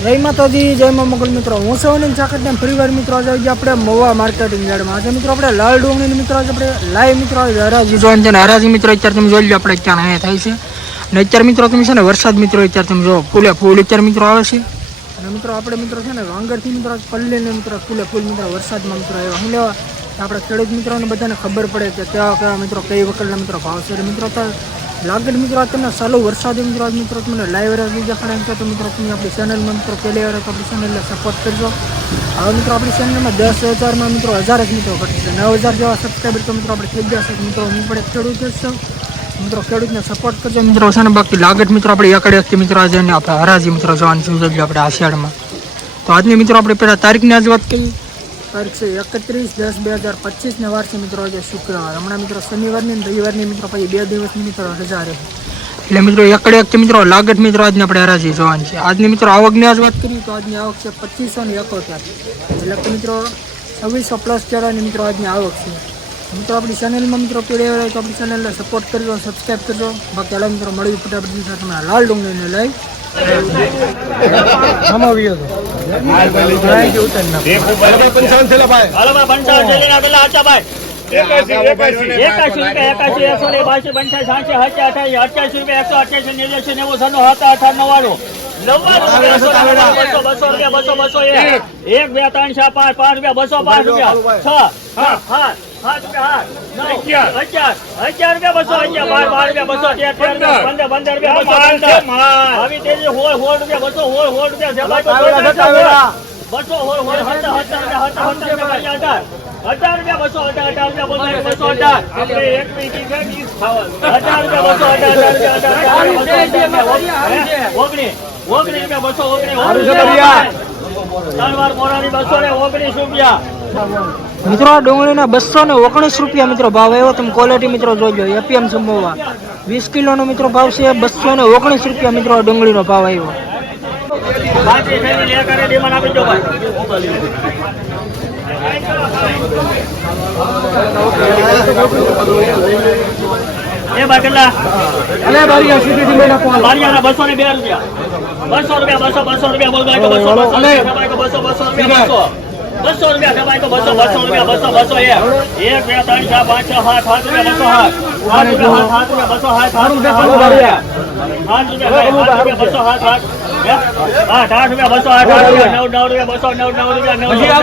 જય માતાજી, જય મોગલ મિત્રો. હું સૌની ચાકટને ફરીવાર મિત્રો, આજે આપણે મવા માર્કેટિંગ યાર્ડમાં. આજે મિત્રો આપણે લાલ ડુંગળી મિત્રો, આજે આપણે લાઈવ મિત્રો હરાજી જોઈન છે હરાજી મિત્રો અત્યારે તમે જોઈ લો આપણે અત્યારે અહીંયા થાય છે. અને અત્યારે મિત્રો તમે છે ને વરસાદ મિત્રો અત્યારે તમે જો ફૂલે ફૂલ અત્યારે મિત્રો આવે છે. અને મિત્રો આપણે મિત્રો છે ને વાંગરથી મિત્રો, પલ્લીને મિત્રો, ફૂલે ફૂલ મિત્રો, વરસાદમાં મિત્રો આવ્યા. હું લેવા આપણે ખેડૂત મિત્રોને બધાને ખબર પડે કે કયા કયા મિત્રો, કઈ વકલના મિત્રો ભાવ છે. મિત્રો લાગડ મિત્રો તમને સાલો વરસાદી મિત્રો આજ મિત્રો તમને લાઈવ ખરા એમ કહો તો મિત્રો તમે આપણી ચેનલમાં મિત્રો પહેલી વાર આપણી ચેનલને સપોર્ટ કરજો. હવે મિત્રો આપણી ચેનલમાં દસ હજારમાં મિત્રો હજાર જ મિત્રો ઘટશે. નવ હજાર જેવા સબસ્ક્રાઈબર તો મિત્રો આપણે થઈ ગયા છે. મિત્રો, હું પણ ખેડૂત છું. મિત્રો, ખેડૂતને સપોર્ટ કરજો. મિત્રો, છે ને બાકી લાગટ મિત્રો આપણે એકડે એકથી મિત્રો, આજે આપણે હરાજી મિત્રો જવાનું છે. આપણે આષાઢમાં તો આજની મિત્રો આપણે પહેલાં તારીખની આજ વાત કરીએ. તારીખ છે એકત્રીસ દસ બે હજાર પચીસને વાર છે મિત્રો આજે શુક્રવાર. હમણાં મિત્રો શનિવારની અને રવિવારની મિત્રો પછી બે દિવસની મિત્રો રજા રહે. એટલે મિત્રો એકડે એક મિત્રો લાગત મિત્રો આજને આપણે હરાજી જોવાની છે. આજની મિત્રો આવકની આજ વાત કરીએ તો આજની આવક છે પચીસો ને એકોતેર. એટલે કે મિત્રો છવ્વીસો પ્લસ ચડાની મિત્રો આજની આવક છે. મિત્રો આપણી ચેનલમાં મિત્રો પીડે તો આપણી ચેનલને સપોર્ટ કરજો સબસ્ક્રાઈબ કરજો. બાકી હાલો મિત્રો મળી ફટાફટ મિત્રો તમે લાલ ડુંગળીને લઈ. હાલો ભાઈ પંચાવન શૈલીના પેલા આચા ભાઈ એકાશી રૂપિયા એકાશી એકસો ને બાસી પંચાસી સાંસી હાચી અઠાસી અઠ્યાસી રૂપિયા એકસો અઠ્યાસી નેવ્યાસી હતા રૂપિયા, રૂપિયા એક બે ત્રણ ચાર પાંચ પાંચ રૂપિયા બસો પાંચ રૂપિયા. છ હા સાત. અગિયાર રૂપિયા બસો અગિયાર બાર બાર રૂપિયા બસો તેર પંદર પંદર રૂપિયા બસો આવી તેજી હોળ હોળ રૂપિયા બસો હોળ હોળ રૂપિયા બસો હોળ હોળ હતા હતા હતા હતા હતા અઢાર રૂપિયા બસો અઢાર અઢાર રૂપિયા બસો અઢાર આપણે એક પૈકી છે વીસ ખાવાનું રૂપિયા બસો અઢાર અઢાર રૂપિયા ઓગણીસ ઓગણીસ રૂપિયા બસો ઓગણીસ ત્રણ મોરાની બસો ને ઓગણીસ રૂપિયા. મિત્રો આ ડુંગળીના બસો ને ઓગણીસ રૂપિયા મિત્રો ભાવ આવ્યો. તમે ક્વોલિટી મિત્રો જોજો એપીએમ સંભવવા વીસ કિલોનો મિત્રો ભાવ છે બસો ને ઓગણીસ રૂપિયા મિત્રો આ ડુંગળીનો ભાવ આવ્યો. પાંત્રીસ થઈને કેટલા? કરે ડિમાન્ડ આપી દો મેના કેટલા બારિયાના બસો ને 2 રૂપિયા. 200 રૂપિયા 200 200 રૂપિયા બોલ ભાઈ તો બસો બસો ભાઈ તો બસો બસો રૂપિયા 200 બસો. રૂપિયા તો બસો બસો રૂપિયા બસો બસો એક. બે ત્રણ ચાર પાંચ છ સાત સાત રૂપિયા બસો સાત. સાત રૂપિયા સાત સાત રૂપિયા બસો સાત સાત રૂપિયા સાત. રૂપિયા સાત રૂપિયા ભાઈ, સાત રૂપિયા બસો સાત. સાત આઠ આઠ રૂપિયા બસો આઠ આઠ રૂપિયા નવ નવ રૂપિયા બસો નવ નવ રૂપિયા નવ. રૂપિયા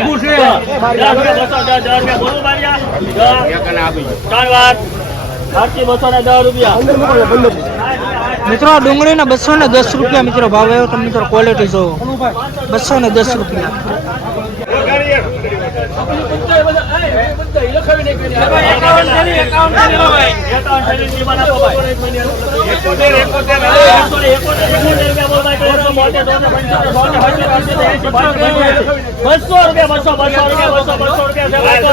બસો દસ દસ રૂપિયા બોલો બારિયા. ચાર ત્રણ મિત્રો ડુંગળીના બસો ને દસ રૂપિયા મિત્રો ભાવ આવ્યો તમે મિત્રો ક્વોલિટી જોવો બસો ને દસ રૂપિયા બસો રૂપિયા બસો બસો રૂપિયા બસો બસો રૂપિયા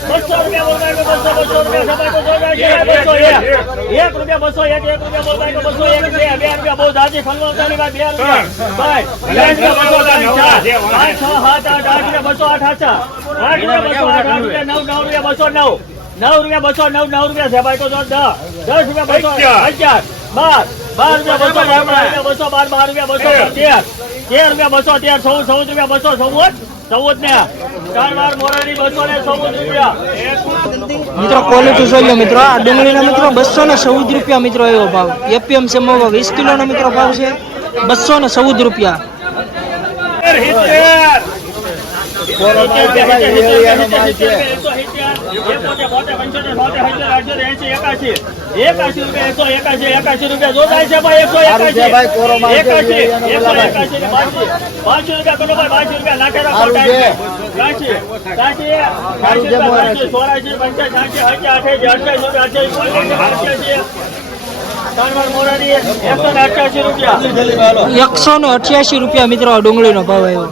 બસો રૂપિયા બોલવાય તો બસો બસો રૂપિયા સભાઈ તો બસો એક. એક રૂપિયા બસો એક એક રૂપિયા બોલવાય તો બસો એક બે બે રૂપિયા બહુ દાદી ખંડોતાની વાત બે રૂપિયા ભાઈ બસો ત્રણ છ સાત આઠ આઠ રૂપિયા બસો આઠ આઠા આઠ રૂપિયા બસો આઠ આઠ રૂપિયા નવ નવ રૂપિયા બસો નવ નવ રૂપિયા બસો નવ નવ રૂપિયા છે તો દસ દસ રૂપિયા બસો અગિયાર બાર બાર રૂપિયા બસો બાર બાર રૂપિયા બસો બાર બાર રૂપિયા બસો તેર તેર રૂપિયા બસો તેર ચૌદ ચૌદ રૂપિયા બસો ચૌદ ચૌદ ને ચાર વાર મોરાની બસો ને ચૌદ રૂપિયા મિત્રો ક્વોલિટી જોઈ લો મિત્રો આ ડુંગળીના મિત્રો બસો ને ચૌદ રૂપિયા મિત્રો એવો ભાવ એપીએમ સમોવા વીસ કિલોનો મિત્રો ભાવ છે બસો ને ચૌદ રૂપિયા એકાશી રૂપિયા એકસો એકાશી રૂપિયા જો છે એકસો એકસો ને અઠ્યાસી રૂપિયા એકસો એકસો મિત્રો ડુંગળીનો ભાવ આવ્યો.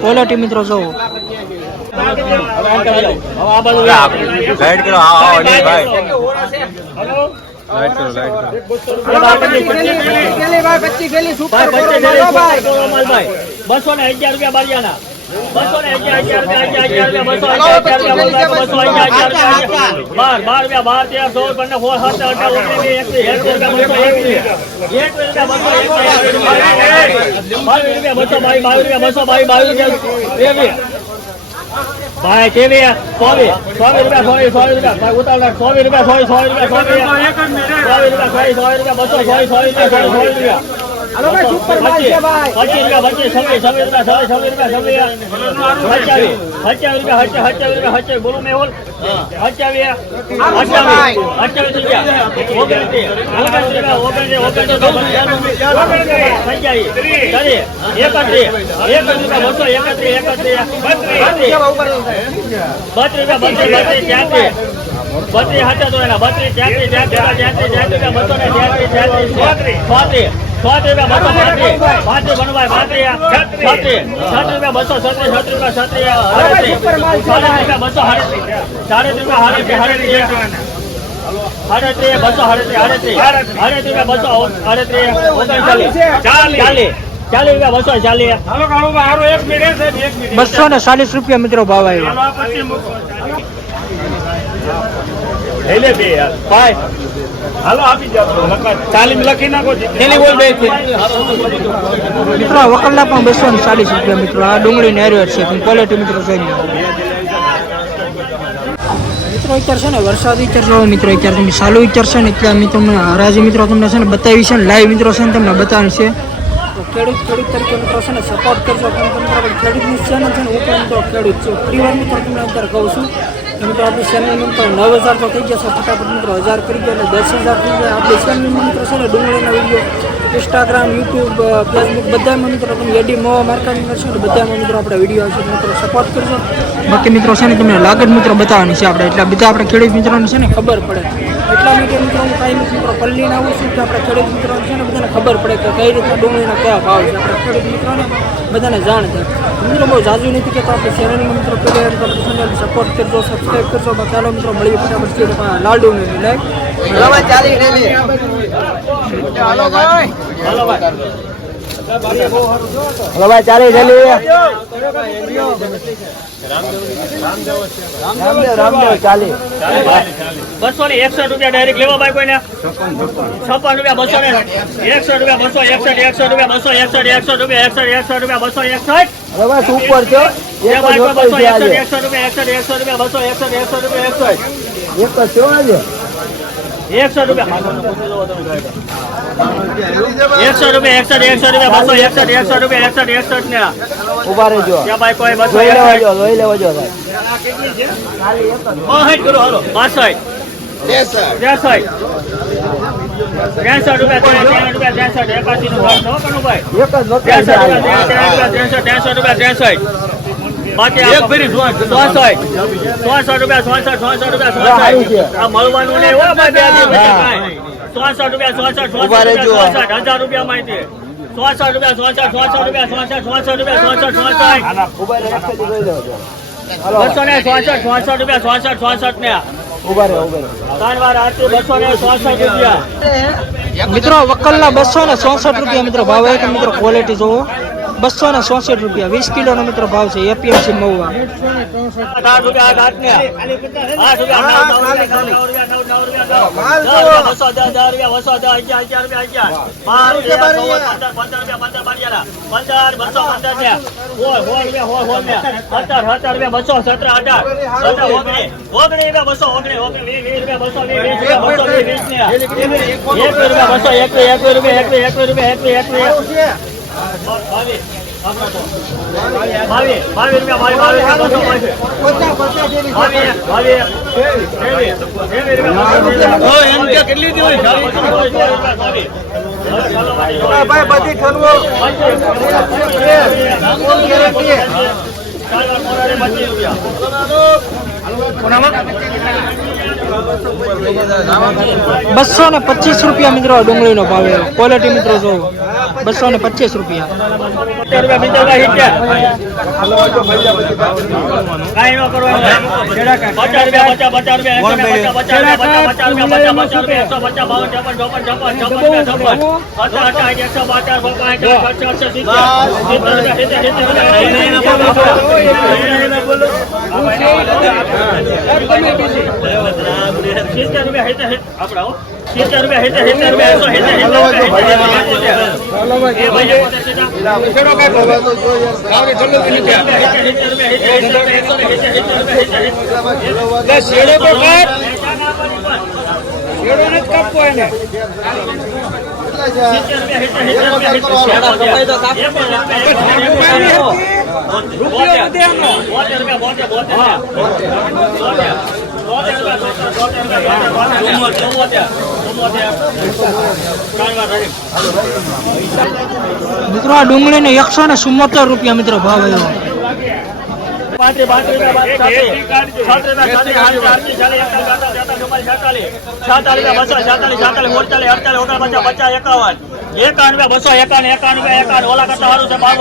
ક્વોલિટી મિત્રો જોવો. લાઈટ કરો બસો ને અગિયાર રૂપિયા બારિયાના બસો ને અગિયાર બાર બાર રૂપિયા બાર તેર સોળ પંદર સોળ એકવીસ એકવીસ રૂપિયા બસો બાવીસ રૂપિયા બસો બાવીસ બાવીસ રૂપિયા બસો બાવીસ બાવીસ રૂપિયા ભાઈ કેવી ચોવીસ ચોવીસ રૂપિયા ચોવીસ ચોવીસ રૂપિયા. ભાઈ ઉતાવળ ચોવીસ રૂપિયા ચોવીસ ચોવીસ રૂપિયા ચોવીસ ચોવીસ રૂપિયા ચોવીસ ચોવીસ રૂપિયા બસો ચોવીસ ચોવીસ રૂપિયા ચોવીસ ચોવીસ રૂપિયા પચીસ છવ્વીસ છવ્વીસ રૂપિયા છવ્વીસ છવ્વીસ રૂપિયા છવ્વીસ સત્યાવીસ સત્યાવીસ રૂપિયા સત્યાવીસ સત્યાવીસ રૂપિયા સત્યાવીસ બોલું મેં બોલ. સત્યાવીસ અઠ્યાવીસ અઠ્યાવીસ રૂપિયા. ઓગણત્રીસ ઓગણત્રીસ રૂપિયા ઓગણત્રીસ ઓગણત્રીસ સત્યાવીસ ચાલીસ એકત્રીસ એકત્રીસ રૂપિયા બસો એકત્રીસ એકત્રીસ બત્રીસ. બત્રીસ રૂપિયા બત્રીસ હતા તો એના બત્રીસ ત્યાંત્રીસ ત્યાંત્રીસ ત્યાંત્રીસ બસો ને ત્યાંત્રીસ ત્યાંત્રીસ ચોત્રીસ ચોત્રીસ રૂપિયા બસો પાંત્રીસ પાંત્રીસ બનવાય રૂપિયા બસો રૂપિયા સાડત્રીસ રૂપિયા બસો રૂપિયા રૂપિયા ઓગણચાલીસ ચાલીસ રૂપિયા બસો ચાલીસ. બસો ને ચાલીસ રૂપિયા મિત્રો ભાવ આવ્યો. એટલે બે યાર. ભાઈ હાલો આપી જાઓ ચાલીસ લખી નાખો તેની બોલ બે મિત્રો વકલના પણ બસો ને ચાલીસ રૂપિયા મિત્રો. આ ડુંગળી ને એરિયર છે. ક્વોલિટી મિત્રો જોઈ મિત્રો અત્યારે છે ને વરસાદ વિચાર જો મિત્રો અત્યારે તમે ચાલુ વિચાર છે ને એટલે મિત્રો તમને હરાજી મિત્રો તમને છે ને બતાવી છે ને લાઈવ મિત્રો છે ને તમને બતાવી છે. તો ખેડૂત ખેડૂત તરીકે મિત્રો છે ને સપોર્ટ કરજો. ખેડૂતની ચેનલ છે ને હું પણ મિત્રો ખેડૂત છું. પરિવાર મિત્રો તમને અત્યારે કહું છું. મિત્રો, આપણી ચેનલ મિત્રો નવ હજાર તો થઈ ગયા છે. ફટાફટ મિત્રો, હજાર કરી ગયા એટલે દસ હજાર થઈ ગયા. આપણી ચેનલ મિત્રો છે ને, ડુંગળીના વીડિયો ઇન્સ્ટાગ્રામ યુટ્યુબ ફેસબુક બધામાં મિત્રો તમે એડી મોવા માર્કેટિંગ કરશો એટલે બધામાં મિત્રો આપણે વીડિયો આવશે મિત્રો સપોર્ટ કરશો બાકી મિત્રો છે ને, તમને લાગત મિત્રો બતાવવાની છે આપણે. એટલે બધા આપણે ખેડૂત મિત્રોને છે ને, ખબર પડે. એટલા માટે મિત્રો હું કાંઈ મિત્રો પલ્લીને આવું છું કે આપણે ખેડૂત મિત્રોને છે ને બધાને ખબર પડે કે કઈ રીતના ડુંગળીના કયા ભાવ છે. આપણે ખેડૂત મિત્રોને બધાને જાણ છે મિત્રો બહુ જાજુ નથી કે આપણે ચેનલમાં મિત્રો પહેલે ચેનલ સપોર્ટ કરજો સબસ્ક્રાઈબ કરજો ચાલો મિત્રો મળીએ ફટાફટ છે લાલ ડુંગળી લાઈક હાલો ભાઈ. હલો ભાઈ. ચાલી ચાલી રામદેવ રામદેવ ચાલી બસો ને એકસઠ રૂપિયા ડાયરેક્ટ લેવા ભાઈ કોઈને. છપ્પન રૂપિયા બસો ને એકસઠ રૂપિયા બસો એકસઠ એકસઠ રૂપિયા બસો એકસઠ એકસઠ રૂપિયા એકસઠ એકસઠ રૂપિયા બસો એકસઠ. હલો ભાઈ સુપર છો? એકસઠ એકસઠ રૂપિયા એકસઠ એકસઠ રૂપિયા બસો એકસઠ એકસઠ રૂપિયા એકસઠ. એક જ છો આજે? એકસઠ રૂપિયા. એકસો રૂપિયા એકસઠ એકસો રૂપિયા બસો એકસઠ એકસો રૂપિયા એકસઠ એકસઠ ને. ઊભા રહેજો. ભાઈ કોઈ બસો જોઈ લેવા એકસઠ જો જોઈ લેવા જો સાહેબ કરો હાલો. બાસઠ ત્રેસઠ ત્રેસઠ રૂપિયા ત્રેસઠ રૂપિયા કનુભાઈ એક રૂપિયા રૂપિયા ફેરી રૂપિયા ચોસઠ ચોસઠ રૂપિયા સારું છે. ચોસઠ આ મળવાનું નહીં બે રૂપિયા ઊભા રૂપિયા હજાર રૂપિયા માહિતી રૂપિયા રૂપિયા રૂપિયા બસો ને ચોસઠ ચોસઠ રૂપિયા ચોસઠ ચોસઠ ને રૂપિયા. મિત્રો વકલના બસો ને ચોસઠ રૂપિયા મિત્રો ભાવ એક મિત્રો ક્વોલિટી જોવો. બસો ને ચોસઠ રૂપિયા વીસ કિલોનો મિત્રો ભાવ છે એપીએમસી મહુવા આઠ રૂપિયા આઠ આઠ ને આઠ રૂપિયા નવ નવ રૂપિયા નવ નવ રૂપિયા નવ નવ રૂપિયા નવ દસ રૂપિયા બસો દસ દસ રૂપિયા બસો દસ અગિયાર અગિયાર રૂપિયા અગિયાર બાર રૂપિયા પંદર પંદર રૂપિયા પંદર બારિયાના પંદર બસો પંદર ને સોળ સોળ રૂપિયા બસો ને પચીસ રૂપિયા મિત્રો ડુંગળીનો ભાવ. ક્વોલિટી મિત્રો જોવો બસો ને પચીસ રૂપિયા. કાંઈ શેડો. તો પણ. શેડો ને જ કાપવો એને રૂપિયા, મિત્રો આ ડુંગળીને એકસો ને ચુમ્મોતેર રૂપિયા મિત્રો ભાવ આવ્યો રૂપિયા, બસો, છેતાલીસ, છેતાલીસ, ઓગણચાલીસ, અડતાલીસ, ઓગણપચાસ, પચાસ, એકાવન. એકાવન રૂપિયા, બસો, એકાવન રૂપિયા, ઓલા કરતા સારું છે બાવન.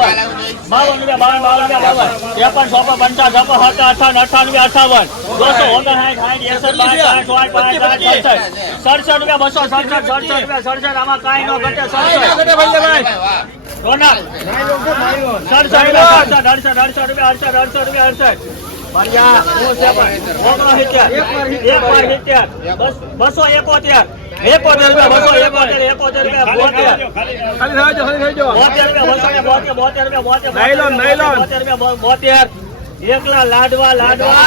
બાવન રૂપિયા, બાવન, બાવન રૂપિયા, બાવન. ત્રેપન, ચોપન, પંચાવન, છપ્પન, સત્તર, અઠાવન, અઠાવન અઠાવન. ઓગણસાઠ, સાઠ, એકસઠ, સડસઠ. રૂપિયા, બસો, સડસઠ, સડસઠ રૂપિયા, સડસઠ. આમાં કાંઈ ન ઘટે, સડસઠ. રોનક. સડસઠ રૂપિયા, અડસઠ, અડસઠ રૂપિયા, અડસઠ, અડસઠ રૂપિયા, અડસઠ. બસો એકોતેર એકોતેર રૂપિયા બસો એકોતેર એકોતેર રૂપિયા બોતેર બોતેર રૂપિયા બોતેર રૂપિયા બોતેર એકલા લાડવા લાડવા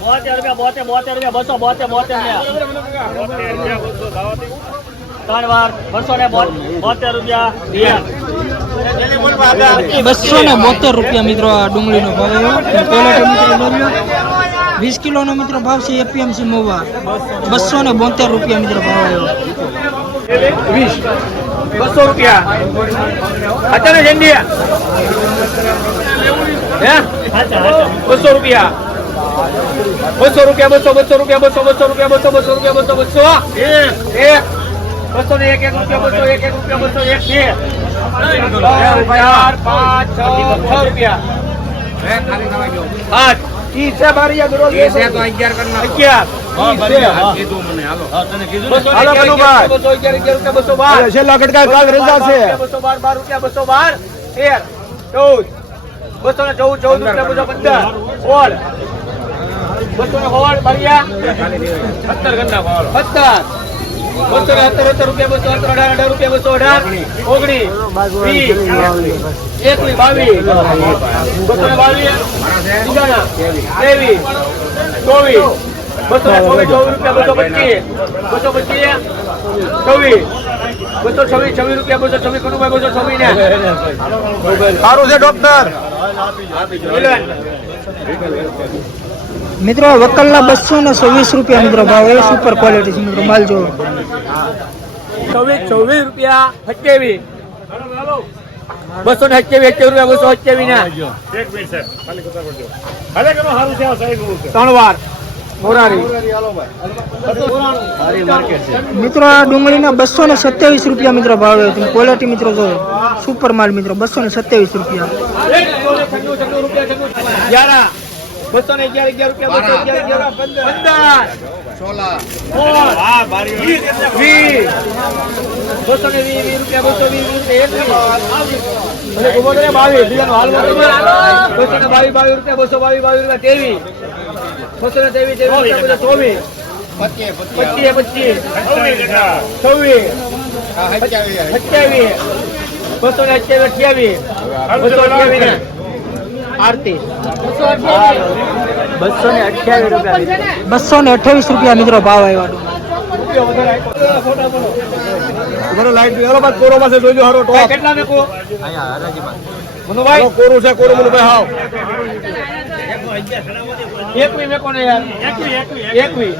બોતેર રૂપિયા બોતેર બોતેર રૂપિયા બસો બોતેર બોતેર ને ત્રણ વાર બસો ને બોતેર રૂપિયા. બસો ને બોતેર રૂપિયા મિત્રો આ ડુંગળીનો ભાવ પેલો મિત્રો વીસ કિલોનો મિત્રો ભાવ છે એપીએમસી મોવા. બસો ને બોતેર રૂપિયા મિત્રો ભાવ આવ્યો વીસ. બસો રૂપિયા. અત્યારે જંડી હે? બસો રૂપિયા. બસો રૂપિયા બસો બસો રૂપિયા બસો બસો રૂપિયા બસો બસો રૂપિયા બસો બસો. એક બસો ને એક એક રૂપિયા બસો એક એક રૂપિયા બસો એક. બે ચાર પાંચ છ છ રૂપિયા. આઠ ઈ છે. બસો છે. ને ચૌદ ચૌદ રૂપિયા બસો પંદર. સોળ. બસો ને હોળ બારિયા. સત્તર ગંદા સત્તર બસો સત્તર રૂપિયા બસો સત્તર અઢાર અઢાર રૂપિયા બસો અઢાર ઓગણીસ વીસ એકવીસ બાવીસ બસો ને બાવીસ ત્રેવીસ ચોવીસ બસો ને ચોવીસ ચોવીસ રૂપિયા બસો પચીસ બસો પચીસ છવ્વીસ બસો છવ્વીસ છવ્વીસ રૂપિયા બસો છવ્વીસ કનુભાઈ બસો છવ્વીસ ને. સારું છે ડોક્ટર મિત્રો વકલના બસો ને સવીસ રૂપિયા મિત્રો ભાવ એ સુપર ક્વોલિટી છે મિત્રો માલ જો ચોવીસ રૂપિયા સત્યાવીસ બસો ને સત્યાવીસ સત્યાવીસ રૂપિયા બસો સત્યાવીસ ના ત્રણ વાર મિત્રો આ ડુંગળીના બસો ને સત્યાવીસ રૂપિયા મિત્રો ભાવ આવ્યો ક્વોલિટી મિત્રો જો સુપર માલ મિત્રો બસો ને સત્યાવીસ રૂપિયા બસો ને અગિયાર અગિયાર રૂપિયા બસો અગિયાર અગિયાર પંદર. બસો ને વીસ. વીસ રૂપિયા બસો વીસ રૂપિયા બાવીસ. બસો ને બાવીસ બાવીસ રૂપિયા બસો બાવીસ બાવીસ રૂપિયા ત્રેવીસ. બસો ને ત્રેવીસ ચોવીસ પચીસ પચીસ. છવ્વીસ. સત્યાવીસ. બસો ને અઠ્યાવીસ. અઠ્યાવીસ બસો અઠ્યાવીસ ને આરતી. બસો ને અઠ્યાવીસ રૂપિયા બસો ને અઠ્યાવીસ રૂપિયા મિત્રો ભાવ આવ્યો. કેટલા મેકો? મનુભાઈ? કોરું છે કોરું? મનુભાઈ હાવ. એકવી મેકો ને યાર એકવી.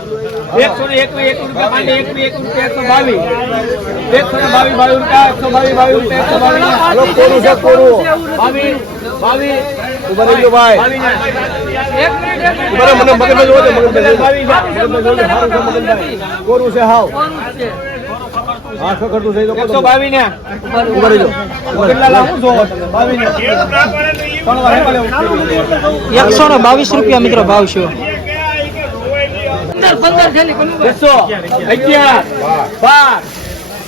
એકસો ને એકવી એક રૂપિયા માંડી એકવી એક રૂપિયા એકસો બાવીસ. એકસો ને બાવીસ બાવીસ રૂપિયા એકસો બાવીસ બાવીસ રૂપિયા એકસો બાવીસ કોરું છે કોરું? બાવીસ બાવીસ. ઊભા રહી ભાઈ. ઊભા મને મગજમાં જોવો મગજમાં બાવીસ કોરું છે હાવ? શું કરતું છે. એકસો બાવીસ ને. ઊભા હેપાલે ઉઠી. એકસો ને બાવીસ રૂપિયા મિત્રો ભાવ છે. બસો અગિયાર બાર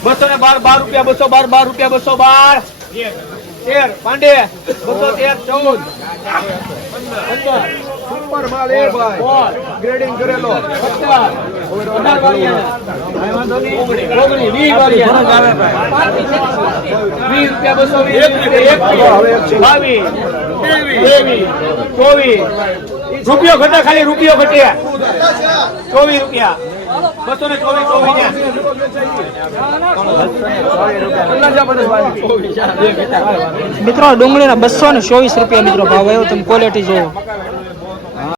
બસો ને બાર બાર રૂપિયા બસો બાર બાર રૂપિયા બસો બાર. તેર પાંડે બસો તેર ચૌદ. પંદર. સુપર માલ એ ભાઈ. ગ્રેડિંગ કરેલો. પચાસ અઢાર વાળિયા વીસ રૂપિયા બસો વીસ. બાવીસ ત્રેવીસ ચોવીસ રૂપિયો ઘટે ખાલી, રૂપિયો ઘટે. ચોવીસ રૂપિયા. બસો ને ચોવીસ ચોવીસ મિત્રો ડુંગળીના બસો ને ચોવીસ રૂપિયા મિત્રો ભાવ આવ્યો, તમે ક્વોલિટી જોવો